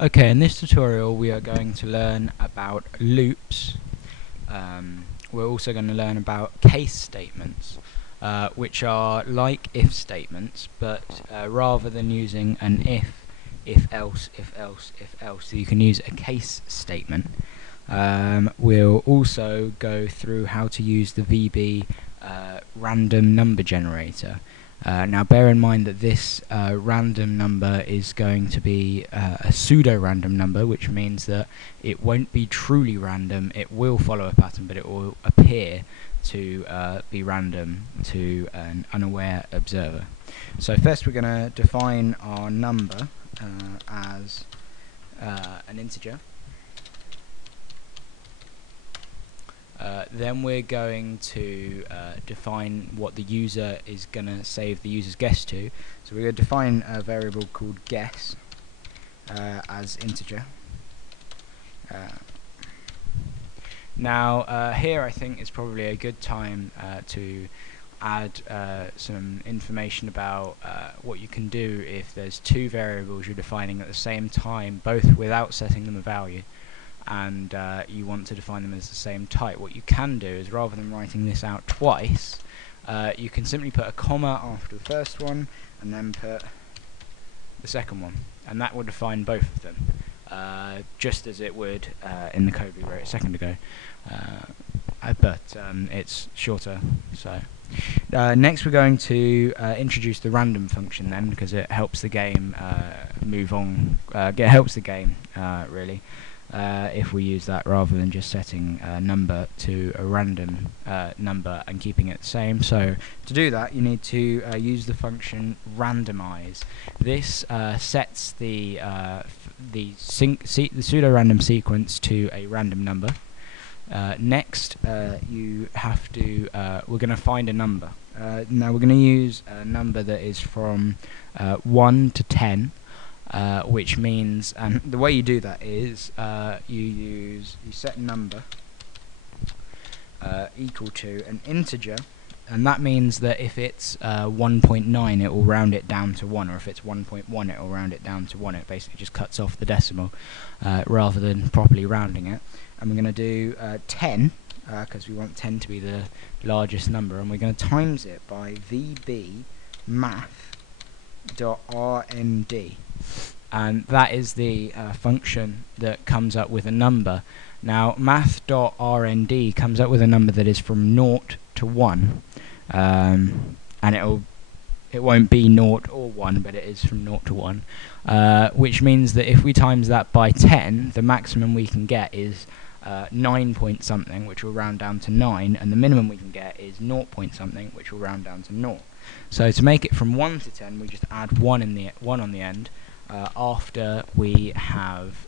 Okay, in this tutorial we are going to learn about loops. We're also going to learn about case statements, which are like if statements, but rather than using an if else, so you can use a case statement. We'll also go through how to use the VB random number generator. Now bear in mind that this random number is going to be a pseudo-random number, which means that it won't be truly random. It will follow a pattern, but it will appear to be random to an unaware observer. So first we're going to define our number as an integer. Then we're going to define what the user is going to save the user's guess to. So we're going to define a variable called guess as integer. Now here I think is probably a good time to add some information about what you can do if there's two variables you're defining at the same time, both without setting them a value, and you want to define them as the same type. What you can do is, rather than writing this out twice, you can simply put a comma after the first one and then put the second one, and that will define both of them, just as it would in the code we wrote a second ago, but it's shorter. So next we're going to introduce the random function then, because it helps the game move on, helps the game really. If we use that rather than just setting a number to a random number and keeping it the same. So to do that you need to use the function randomize. This sets the pseudo-random sequence to a random number. Next you have to we're going to find a number. Now we're going to use a number that is from 1 to 10. Which means, and the way you do that is you set a number equal to an integer, and that means that if it's 1.9 it will round it down to 1, or if it's 1.1 it will round it down to 1. It basically just cuts off the decimal rather than properly rounding it. And we're going to do 10 because we want 10 to be the largest number, and we're going to times it by VB math.rnd, and that is the function that comes up with a number. Now math.rnd comes up with a number that is from 0 to 1, and it won't be 0 or 1, but it is from 0 to 1, which means that if we times that by 10, the maximum we can get is 9 point something, which will round down to 9, and the minimum we can get is 0 point something, which will round down to 0. So to make it from 1 to 10, we just add 1 on the end after we have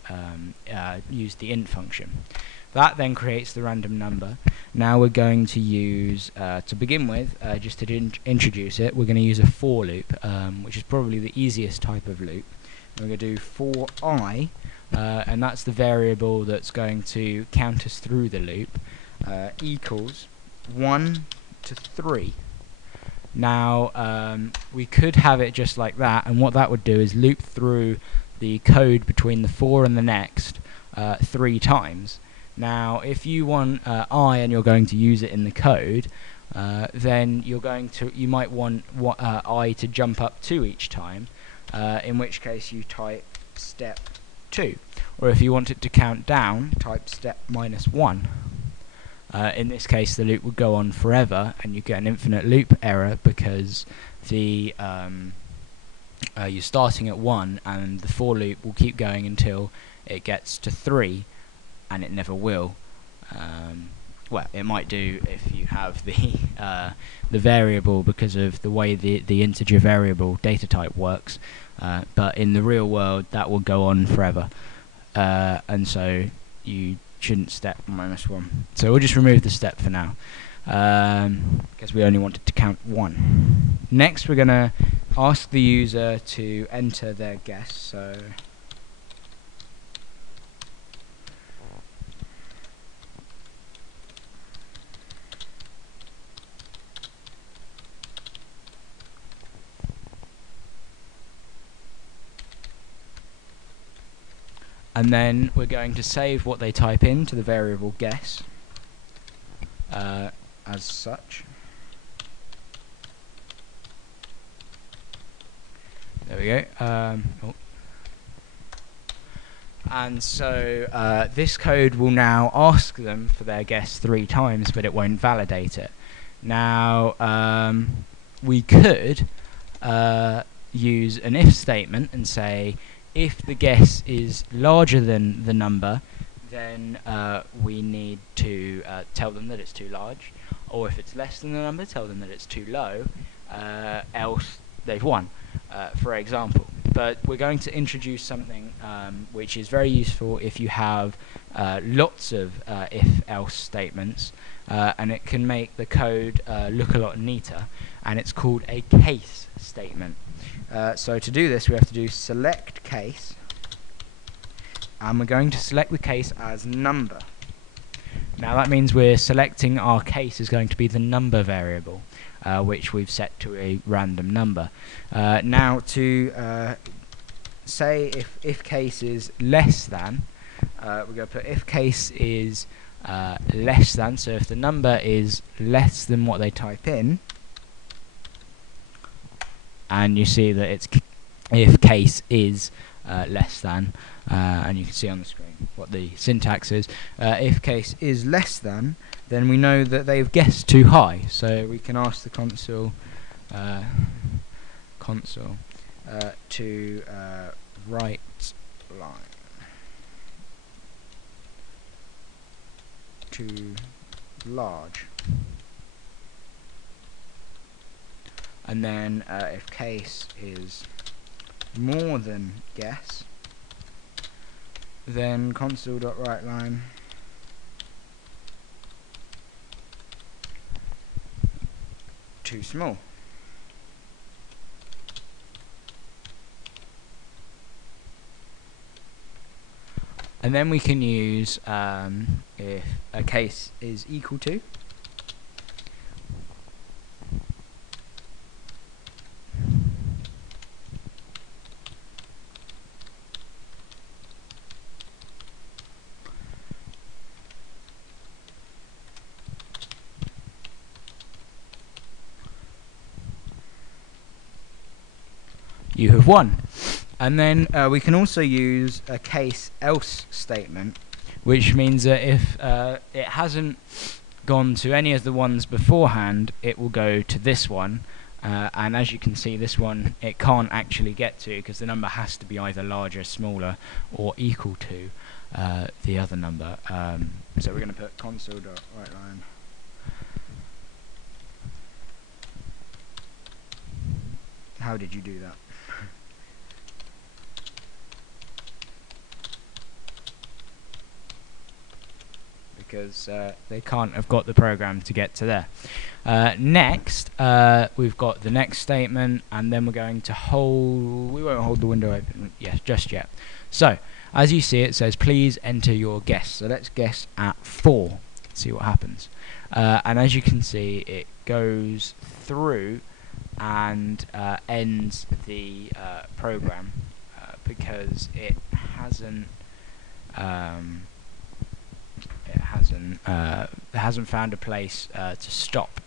used the int function. That then creates the random number. Now we're going to use, to begin with, just to introduce it, we're going to use a for loop, which is probably the easiest type of loop. And we're going to do for I, and that's the variable that's going to count us through the loop, equals 1 to 3. Now we could have it just like that, and what that would do is loop through the code between the for and the next 3 times. Now if you want I and you're going to use it in the code, then you might want I to jump up 2 each time, in which case you type step 2, or if you want it to count down, type step -1. In this case the loop would go on forever, and you get an infinite loop error because the you're starting at 1 and the for loop will keep going until it gets to 3, and it never will. Well, it might do if you have the variable, because of the way the integer variable data type works, but in the real world that will go on forever, and so you shouldn't step -1. So we'll just remove the step for now, because we only want it to count 1. Next we're going to ask the user to enter their guess. So and then we're going to save what they type in to the variable guess as such. There we go. And so this code will now ask them for their guess 3 times, but it won't validate it. Now we could use an if statement and say if the guess is larger than the number, then we need to tell them that it's too large, or if it's less than the number, tell them that it's too low, else they've won, for example. But we're going to introduce something which is very useful if you have lots of if-else statements, and it can make the code look a lot neater, and it's called a case statement. So to do this, we have to do select case, and we're going to select the case as number. Now that means we're selecting our case is going to be the number variable, which we've set to a random number. Now to say if case is less than, we're going to put if case is less than, so if the number is less than what they type in, and you see that it's if case is less than, and you can see on the screen what the syntax is. If case is less than, then we know that they've guessed too high, so we can ask the console to write line too large, and then if case is more than guess, then console.writeLine too small. And then we can use if a case is equal to, you have won. And then we can also use a case else statement, which means that if it hasn't gone to any of the ones beforehand, it will go to this one, and as you can see, this one it can't actually get to because the number has to be either larger, smaller, or equal to the other number. So we're going to put console.writeLine how did you do that? Because they can't have got the program to get to there. Next, we've got the next statement, and then we're going to we won't hold the window open just yet. So, as you see, it says, please enter your guess. So let's guess at 4, see what happens. And as you can see, it goes through and ends the program because it hasn't found a place to stop